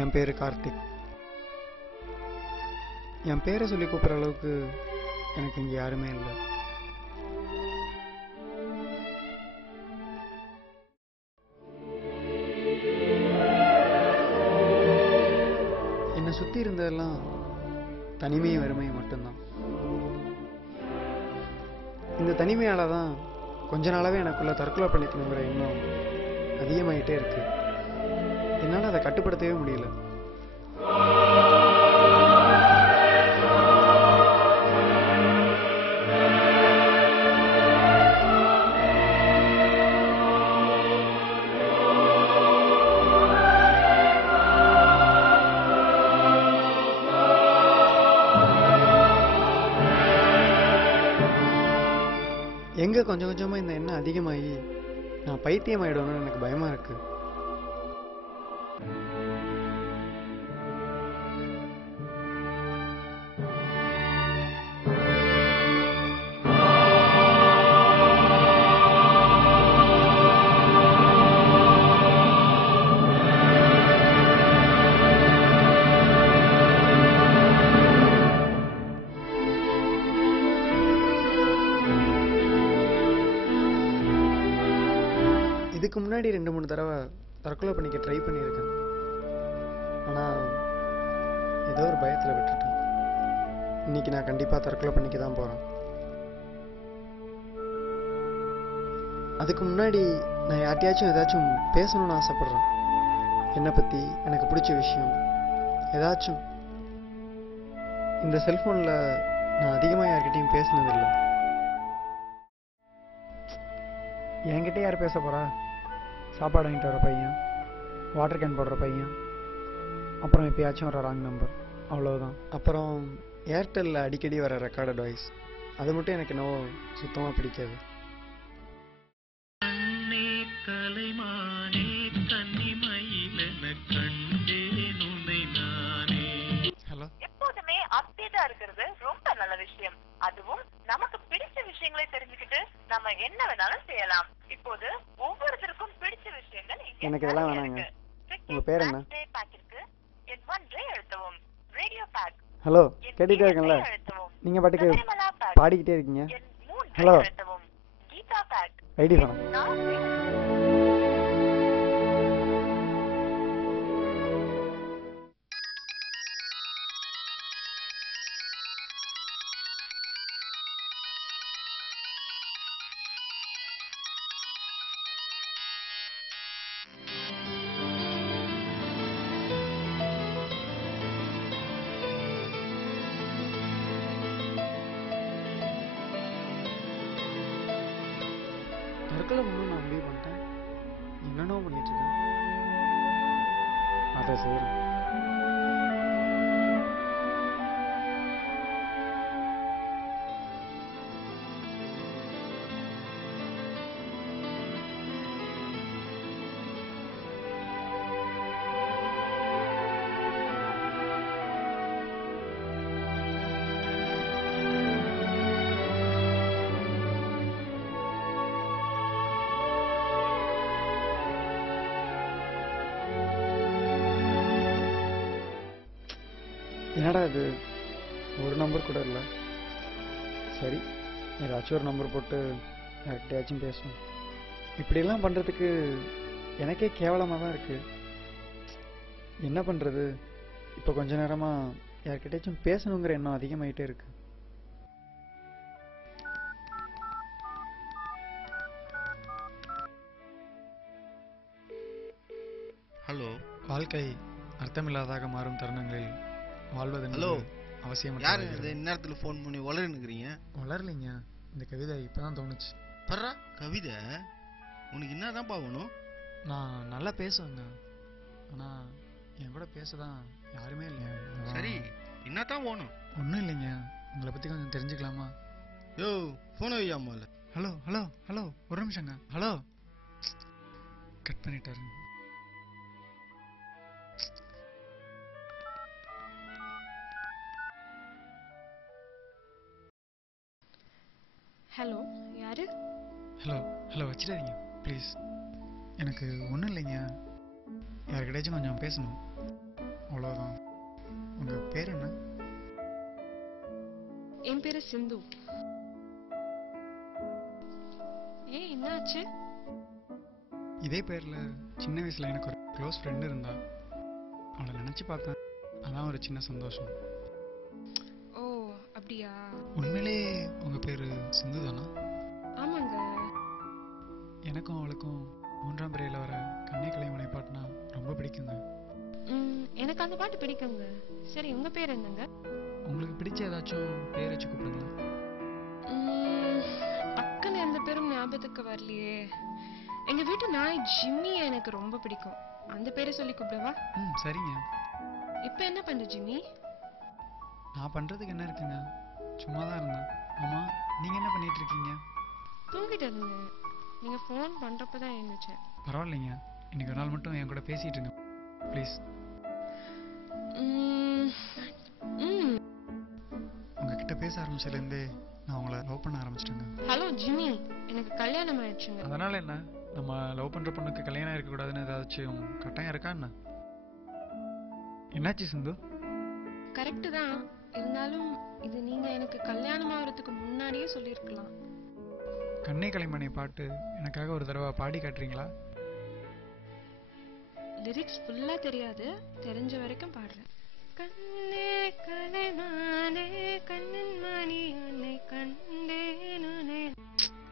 என் பேர் கார்த்திக். என் பேரை சொல்லி கூப்பிட்ற அளவுக்கு எனக்கு இங்கே யாருமே இல்லை. என்னை சுற்றி இருந்ததெல்லாம் தனிமை வறுமை மட்டும்தான். இந்த தனிமையால் தான் கொஞ்ச நாளாகவே எனக்குள்ள தற்கொலை பண்ணிக்கணுங்கிற எண்ணம் அதிகமாகிட்டே இருக்கு. என்னால் அதை கட்டுப்படுத்தவே முடியல. எங்கே கொஞ்சம் கொஞ்சமாக இந்த எண்ணம் அதிகமாகி நான் பைத்தியம் ஆகிடணும்னு எனக்கு பயமாக இருக்கு. இதுக்கு முன்னாடி 2-3 தடவை தற்கொலை பண்ணிக்க ட்ரை பண்ணியிருக்கேன். ஆனால் ஏதோ ஒரு பயத்தில் விட்டுட்டேன். இன்னைக்கு நான் கண்டிப்பாக தற்கொலை பண்ணிக்க தான் போகிறேன். அதுக்கு முன்னாடி நான் யார்ட்டையாச்சும் ஏதாச்சும் பேசணும்னு ஆசைப்பட்றேன். என்னை பற்றி எனக்கு பிடிச்ச விஷயம் ஏதாச்சும். இந்த செல்ஃபோனில் நான் அதிகமாக யார்கிட்டையும் பேசினதில்லை. என்கிட்ட யார் பேச போகிறா? சாப்பாடு வாங்கிட்டு வர பையன், வாட்டர் கேன் போடுற பையன், அப்புறம் எப்பயாச்சும் வர ராங் நம்பர், அவ்வளோதான். அப்புறம் ஏர்டெல்லில் அடிக்கடி வர ரெக்கார்டட் வாய்ஸ், அது மட்டும் எனக்கு என்னவோ சுத்தமாக பிடிக்காது. ஹலோ. எப்போதுமே அப்டேட்டா இருக்கிறது ரொம்ப நல்ல விஷயம். அதுவும் நமக்கு பிடிச்ச விஷயங்களை தெரிஞ்சுக்கிட்டு நம்ம என்ன வேணாலும் செய்யலாம். இப்போது ஒவ்வொருத்தருக்கும் பிடிச்ச விஷயங்கள் இங்க எனக்கு இதெல்லாம் வேணாங்க. உங்க பேர் என்ன? Radio back. ஹலோ, கேட்டுட்டே இருக்கேன்ல, நீங்க பாட்டுக்கு பாடிக்கிட்டே இருக்கீங்க. Hello, Geetha back. ஐடி பண்ண தற்கொலை ஒன்றும் நான் முடிவு பண்ணிட்டேன். என்னென்னோ பண்ணிட்டு இருக்கேன். அதை செய்கிறேன். என்னடா இது, ஒரு நம்பர் கூட இல்லை. சரி, ஏதாச்சும் ஒரு நம்பர் போட்டு யார்கிட்டயாச்சும் பேசுவோம். இப்படியெல்லாம் பண்ணுறதுக்கு எனக்கே கேவலமாக தான் இருக்குது. என்ன பண்ணுறது? இப்போ கொஞ்ச நேரமாக யார்கிட்டயாச்சும் பேசணுங்கிற எண்ணம் அதிகமாகிட்டே இருக்கு. ஹலோ. வாழ்க்கை அர்த்தமில்லாதாக மாறும் தருணங்களில் வாழ்வது அவசியம். யாரு இந்த நேரத்தில் ஃபோன் பண்ணி வளருன்னுக்கிறீங்க? வளரலைங்க, இந்த கவிதை இப்போதான் தோணுச்சு. பர்றா கவிதை, உனக்கு என்னதான் பாவணும்? நான் நல்லா பேசுவேங்க, ஆனால் என் கூட பேசதான் யாருமே இல்லைங்க. சரி, என்னதான் வேணும்? ஒன்றும் இல்லைங்க, உங்களை பற்றி கொஞ்சம் தெரிஞ்சுக்கலாமா? யோ, ஃபோனை வையாமல். ஹலோ ஹலோ ஹலோ, ஒரு நிமிஷங்க. ஹலோ, கட் பண்ணிட்டாருங்க. ஹலோ, யாரு? ஹலோ ஹலோ, வச்சிடாதீங்க ப்ளீஸ். எனக்கு ஒன்றும் இல்லைங்க, யாருக்கிட்டாச்சும் கொஞ்சம் பேசணும். அவ்வளோதான். உங்கள் பேர் என்ன? என் பேரு சிந்து. ஏன் என்னாச்சு? இதே பேரில் சின்ன வயசில் எனக்கு ஒரு க்ளோஸ் ஃப்ரெண்டு இருந்தா. அவளை நினச்சி பார்த்தேன். அதான் ஒரு சின்ன சந்தோஷம். ஓ அப்படியா? உண்மையிலே உங்கள் பேர் சிந்து தானா? ஆமாங்க. எனக்கும் அவளுக்கும் 3ஆம் பிறையில் வர கண்ணே கலைமணி பாட்டுனா ரொம்ப பிடிக்குங்க. எனக்கு அந்த பாட்டு பிடிக்குங்க. சரி உங்க பேர் என்னங்க? உங்களுக்கு பிடிச்ச ஏதாச்சும் பேர் வச்சு கூப்பிடுங்களா? டக்குன்னு எந்த பேரும் ஞாபகத்துக்கு வரலையே. எங்க வீட்டு நாய் ஜிம்மி எனக்கு ரொம்ப பிடிக்கும். அந்த பேரை சொல்லி கூப்பிடவா? சரிங்க. இப்ப என்ன பண்ற ஜிம்மி? நான் பண்ணுறதுக்கு என்ன இருக்குங்க, சும்மா தான் இருந்தேன். ஆமாம், நீங்கள் என்ன பண்ணிட்டு இருக்கீங்க? தூங்கிட்டு இருந்தேன். நீங்க ஃபோன் பண்றப்பதான் எழுந்துச்சேன். பரவாயில்லைங்க, இன்னைக்கு ஒரு நாள் மட்டும் என் கூட பேசிட்டு இருங்க ப்ளீஸ். உங்ககிட்ட பேச ஆரம்பிச்சதுலேருந்தே நான் உங்களை லவ் பண்ண ஆரம்பிச்சிட்டேங்க. ஹலோ ஜிம்மி, எனக்கு கல்யாணம் ஆயிடுச்சுங்க. அதனால என்ன, நம்ம லவ் பண்ணுற பொண்ணுக்கு கல்யாணம் இருக்கக்கூடாதுன்னு ஏதாச்சும் கட்டாயம் இருக்கா என்ன? என்னாச்சு சிந்து? கரெக்டு தான். இருந்தாலும் இது நீங்க எனக்கு கல்யாணம் ஆகிறதுக்கு முன்னாடியே சொல்லியிருக்கலாம். கண்ணே கலைமணி பாட்டு எனக்காக ஒரு தடவை பாடி காட்டுறீங்களா? லிரிக்ஸ் ஃபுல்லா தெரியாது, தெரிஞ்ச வரைக்கும் பாடுறேன். கண்ணே கலைமானே கண்ணன் மணி உன்னை கண்டேன் உன்னை.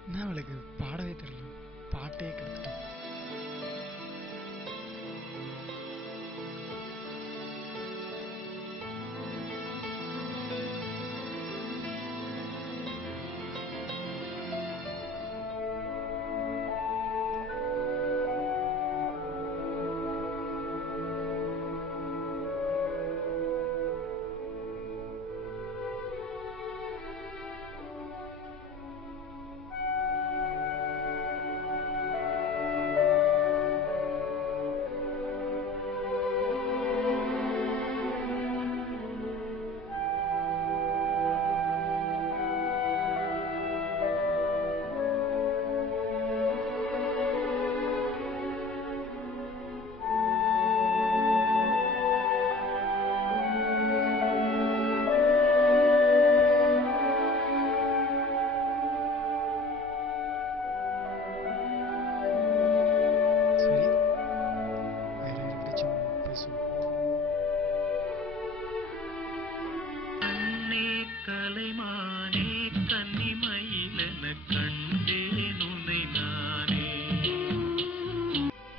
என்ன அவளுக்கு பாடவே தெரியல, பாட்டே கெடுத்துட்டேன்.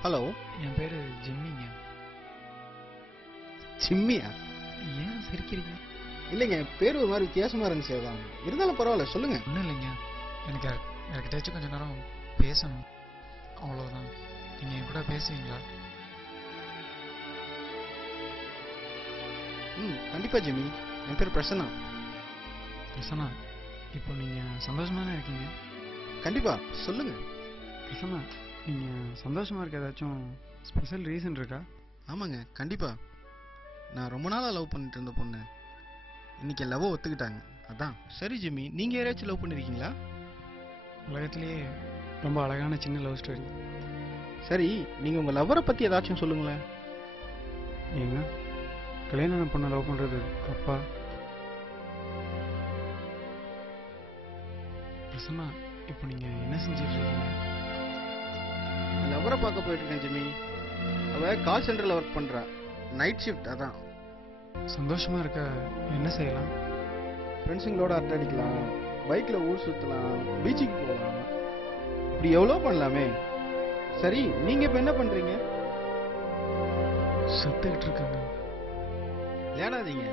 ஹலோ, என் பேரு ஜிம்மிங்க. சிம்மியா? ஏன் சிரிக்கிறீங்க? இல்லைங்க, பேர் ஒரு மாதிரி வித்தியாசமா இருந்துச்சு, அதான். இருந்தாலும் பரவாயில்ல, சொல்லுங்க. ஒன்றும் இல்லைங்க, எனக்கு யார்கிட்டயாச்சும் கொஞ்சம் நேரம் பேசணும், அவ்வளோதான். நீங்கள் என் கூட பேசுவீங்களா? கண்டிப்பா ஜிம்மி. என் பேர் பிரசன்னா. பிரசன்னா, இப்போ நீங்கள் சந்தோஷமா தானே இருக்கீங்க? கண்டிப்பா, சொல்லுங்க. பிரசன்னா, நீங்கள் சந்தோஷமாக இருக்க ஏதாச்சும் ஸ்பெஷல் ரீசன் இருக்கா? ஆமாங்க, கண்டிப்பா. நான் ரொம்ப நாளாக லவ் பண்ணிட்டு இருந்த பொண்ணு இன்னைக்கு லவ் ஒத்துக்கிட்டாங்க, அதான். சரி ஜிம்மி, நீங்கள் யாராச்சும் லவ் பண்ணியிருக்கீங்களா? உலகத்திலேயே ரொம்ப அழகான சின்ன லவ் ஸ்டோரி. சரி, நீங்கள் உங்கள் லவ்வரை பற்றி ஏதாச்சும் சொல்லுங்களேன். ஏங்க, கல்யாணம் பொண்ணை லவ் பண்ணுறது தப்பா? பிரசன்னா, இப்போ நீங்கள் என்ன செஞ்சிட்டு இருக்கீங்க? லவ்வரை பார்க்க போயிட்டு இருக்கேன் ஜிம்மி. அவள் கால் சென்டரில் ஒர்க் பண்ணுறா, நைட் ஷிஃப்ட், அதான். சந்தோஷமாக இருக்க என்ன செய்யலாம்? ஃப்ரெண்ட்ஸுங்களோட அரட்டை அடிக்கலாம், பைக்கில் ஊர் சுற்றலாம், பீச்சுக்கு போகலாம், இப்படி எவ்வளோ பண்ணலாமே. சரி, நீங்கள் இப்போ என்ன பண்ணுறீங்க? செத்துக்கிட்டு இருக்காங்க. விளையாடாதீங்க.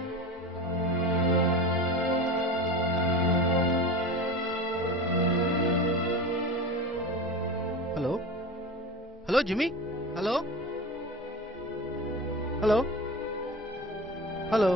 Hello hello Jimmy, hello hello hello.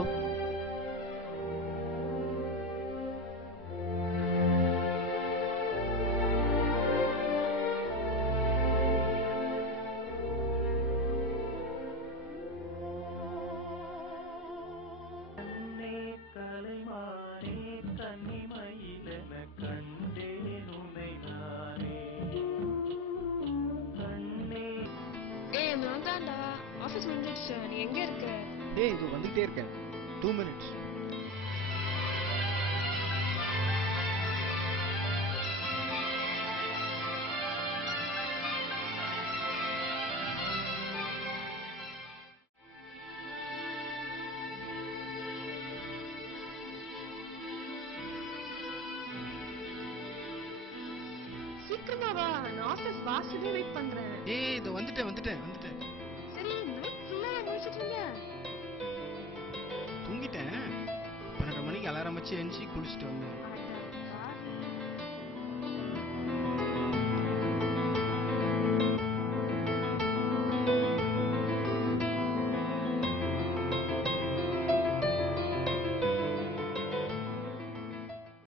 ஏய் நான் தான்டா. ஆபீஸ் முடிஞ்சிடுச்சு. நீ எங்க இருக்க? டேய் இது வந்துகிட்டே இருக்கேன் 2 minutes. சீக்கிரமா வா, நான் ஆபீஸ் வாசல்ல வெயிட் பண்றேன். ஏய் இது வந்துட்டேன். சரி, நைட் ஃபுல்லா முடிச்சிட்டீங்க. தூங்கிட்டேன். 12 மணிக்கு அலாரம் வச்சு எந்திச்சு குளிச்சுட்டு வந்தேன்.